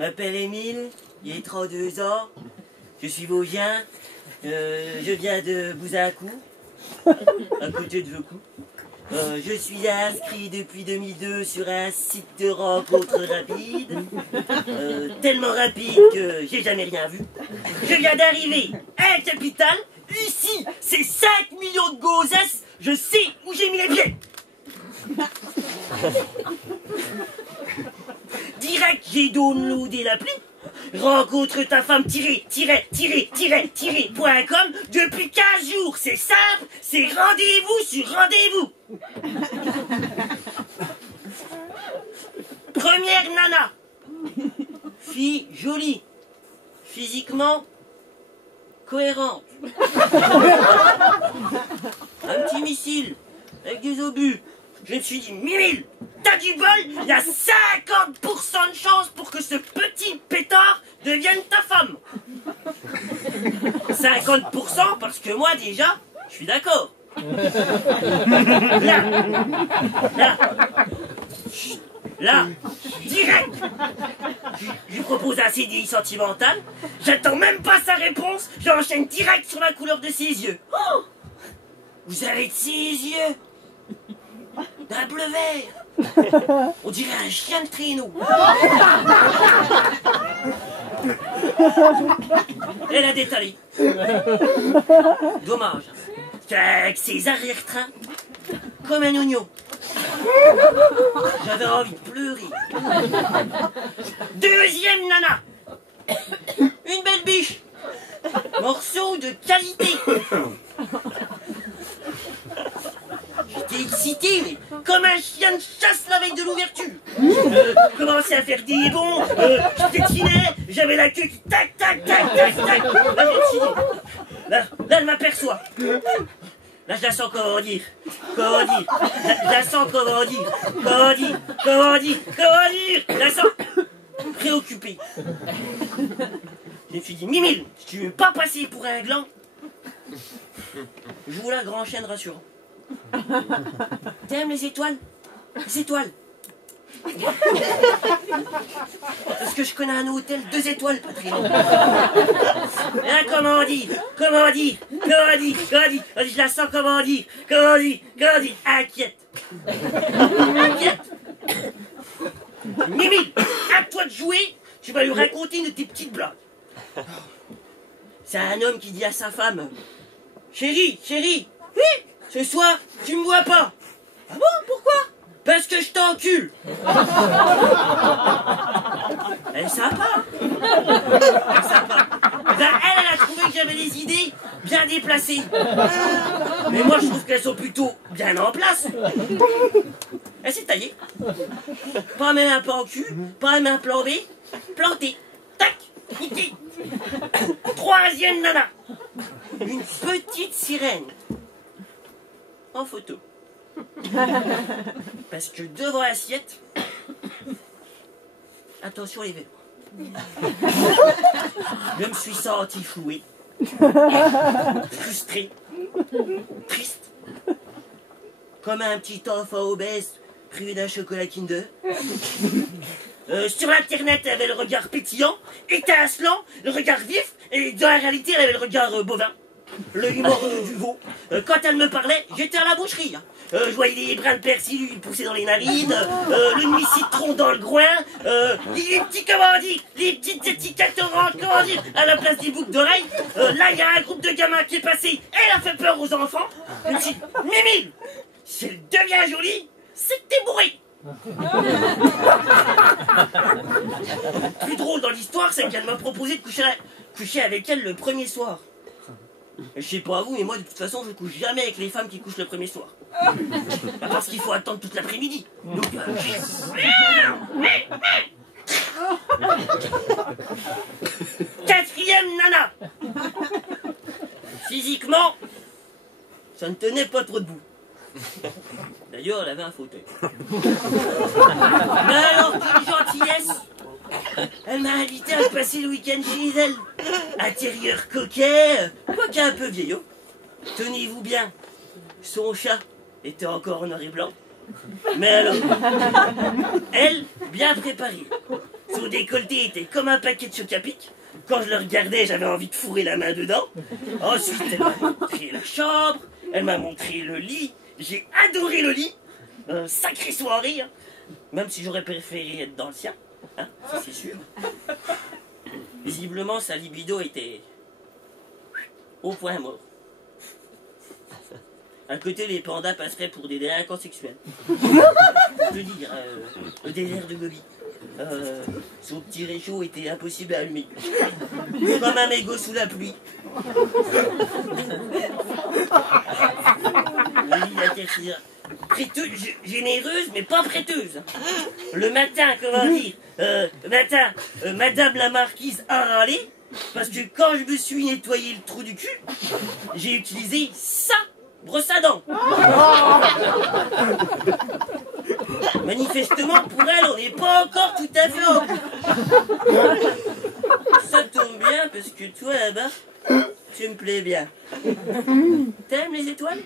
m'appelle Émile, j'ai 32 ans, je suis vosgien, je viens de Bouzakou, à côté de Vaucou. Je suis inscrit depuis 2002 sur un site de rencontres rapides, tellement rapide que j'ai jamais rien vu. Je viens d'arriver à la capitale, ici c'est 5 millions de gonzesses, je sais où j'ai mis les pieds. Direct, j'ai downloadé l'appli rencontre ta femme-.com depuis 15 jours. C'est simple, c'est rendez-vous sur rendez-vous. Première nana. Fille jolie. Physiquement cohérente. Un petit missile avec des obus. Je me suis dit, Mimile, t'as du bol, il y a 50% de chance pour que ce petit pétard devienne ta femme. 50% parce que moi déjà, je suis d'accord. Là, direct, je lui propose un CDI sentimental, j'attends même pas sa réponse, j'enchaîne direct sur la couleur de ses yeux. Oh, vous avez de ses yeux d'un bleu vert. On dirait un chien de traîneau. Elle a détalé. Dommage. Avec ses arrière-trains, comme un oignon. J'avais envie de pleurer. Deuxième nana. Une belle biche. Morceau de qualité. J'étais excité, mais comme un chien de chasse la veille de l'ouverture. Commençais à faire des bonds, je tétinais, j'avais la queue qui tac, tac, tac, tac, tac. Là, là, elle m'aperçoit. Là, je la sens, comment dire. Je la sens, comment dire. Je la sens préoccupée. Je me suis dit, Mimile, si tu veux pas passer pour un gland, joue la grand chien rassurant. T'aimes les étoiles? Les étoiles. Parce que je connais un hôtel 2 étoiles, pas très loin. Là, comment dire, je la sens, comment dire, inquiète. Mimi, à toi de jouer, tu vas lui raconter une de tes petites blagues. C'est un homme qui dit à sa femme, chérie, oui, ce soir, tu me vois pas. Ah bon, pourquoi? Parce que je t'encule. Elle est sympa. Ben, elle a trouvé que j'avais des idées bien déplacées. Mais moi, je trouve qu'elles sont plutôt bien en place. Elle s'est taillée. Pas même un plan cul, pas même un plan B. Planté. Tac, niqué. Troisième nana. Une petite sirène. En photo. Parce que devant l'assiette, attention les vélos. Je me suis senti floué, frustré, triste, comme un petit enfant obèse privé d'un chocolat Kinder. Sur l'internet, elle avait le regard pétillant, étincelant, le regard vif, et dans la réalité, elle avait le regard bovin. Le humour du veau. Quand elle me parlait, j'étais à la boucherie. Je voyais les brins de persil lui pousser dans les narines, le demi-citron dans le groin, les petits, les petites étiquettes oranges, à la place des boucles d'oreilles. Là, il y a un groupe de gamins qui est passé, elle a fait peur aux enfants. Je me suis dit, Mimile, si elle devient jolie, c'est que t'es bourré. Le plus drôle dans l'histoire, c'est qu'elle m'a proposé de coucher avec elle le premier soir. Je sais pas à vous, mais moi de toute façon je couche jamais avec les femmes qui couchent le premier soir. Parce qu'il faut attendre toute l'après-midi. Donc, quatrième nana. Physiquement, ça ne tenait pas trop debout. D'ailleurs, elle avait un fauteuil. Mais alors, quelle gentillesse! Elle m'a invité à passer le week-end chez elle. Intérieur coquet, quoique un peu vieillot. Tenez-vous bien, son chat était encore en noir et blanc. Mais alors, elle, bien préparée. Son décolleté était comme un paquet de choc à pic. Quand je le regardais, j'avais envie de fourrer la main dedans. Ensuite, elle m'a montré la chambre, elle m'a montré le lit. J'ai adoré le lit. Sacrée soirée, hein. Même si j'aurais préféré être dans le sien, hein, ça c'est sûr. Visiblement, sa libido était au point mort. À côté, les pandas passeraient pour des délinquants sexuels. Je veux dire, le délire de Gobi. Son petit réchaud était impossible à allumer. Comme un mégot sous la pluie. Prêteuse, généreuse, mais pas prêteuse. Le matin, comment dire, Madame la Marquise a râlé, parce que quand je me suis nettoyé le trou du cul, j'ai utilisé ça, brosse à dents. Manifestement, pour elle, on n'est pas encore tout à fait en couple. Ça tombe bien, parce que toi, là-bas, tu me plais bien. T'aimes les étoiles?